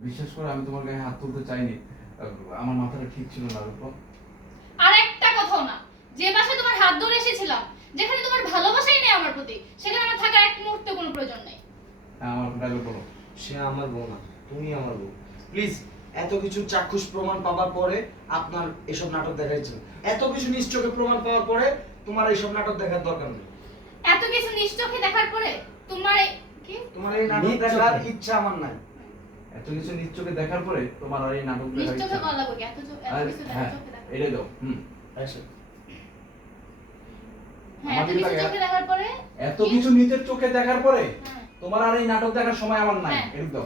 বিশ্বাস করে আমি তোমার গায়ে হাত তুলতে চাইনি। আমার মাথাটা ঠিক ছিল না রূপা। আর একটা কথাও না। যে বাসায় তোমার হাত ধরে এসেছিলাম, যেখানে তোমার ভালোবাসাই নেই আমার প্রতি, সেখানে আমার থাকার এক মুহূর্তে কোনো প্রয়োজন নেই। হ্যাঁ, আমার ডায়লগ বলো। সে আমার বউ না, তুমি আমার বউ। প্লিজ, এত কিছু চাক্ষুষ প্রমাণ পাওয়ার পরে আপনার এসব নাটক দেখার ইচ্ছে নেই। এত কিছু নিশ্চয়ই প্রমাণ পাওয়ার পরে তোমার এইসব নাটক দেখার দরকার নেই। এত কিছু নিশ্চোখে দেখার পরে তোমার কি তোমার এই নাটক নিজ দেখার চোখে। ইচ্ছা আমার নাই। এত কিছু নিজ চোখে দেখার পরে তোমার আর এই নাটক দেখার নিশ্চোখে ইচ্ছা কল নেই। লাগবে এত আর কিছু হ্যাঁ, চোখে দেখা। এটাই দাও। অ্যাকশন। হ্যাঁ, এত আমাদের কিছু লাগে- চোখে দেখার পরে এত কি? কিছু নিজের চোখে দেখার পরে হ্যাঁ। তোমার আর এই নাটক দেখার সময় আমার নাই। হ্যাঁ। একদম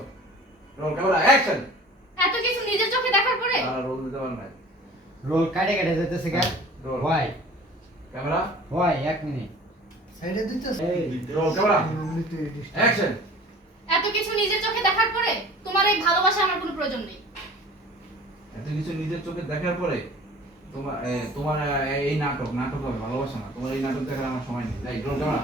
রোল ক্যামেরা অ্যাকশন। এত কিছু নিজের চোখে দেখার পরে আর রোল দিতে পার নাই। রোল কাটে কাটে যেতেছে কেন? রোল ওয়াই ক্যামেরা ওয়াই 1 মিনিট। সাইডে দিতেছ রোল ক্যামেরা অ্যাকশন। এত কিছু নিজের চোখে দেখার পরে তোমার এই ভালোবাসা আমার কোনো প্রয়োজন নেই। এত কিছু নিজের চোখে দেখার পরে তোমার এই নাটক হবে, ভালোবাসা না। তোমার এই নাটক দেখার আমার সময় নেই। এই রোল ক্যামেরা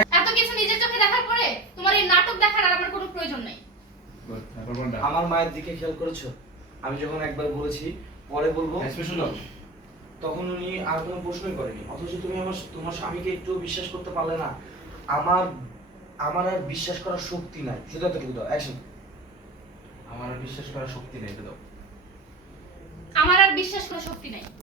এত কিছু নিজের চোখে দেখার পরে তোমার এই নাটক দেখার আর আমার কোনো প্রয়োজন নেই। গুড। তারপর কোনটা? আমার মায়ের দিকে খেয়াল করেছো? আমি যখন একবার বলেছি পরে বলবো, এক্সপ্রেশন দাও। তখন উনি আর কোনো প্রশ্নই করেনি। অথচ তুমি তোমার স্বামীকে একটু বিশ্বাস করতে পারলে না। আমার আমার আর বিশ্বাস করার শক্তি নাই। শুধু এতটুকু দাও। অ্যাকশন। আমার আর বিশ্বাস করার শক্তি নেই, এটা দাও। আমার আর বিশ্বাস করার শক্তি নেই।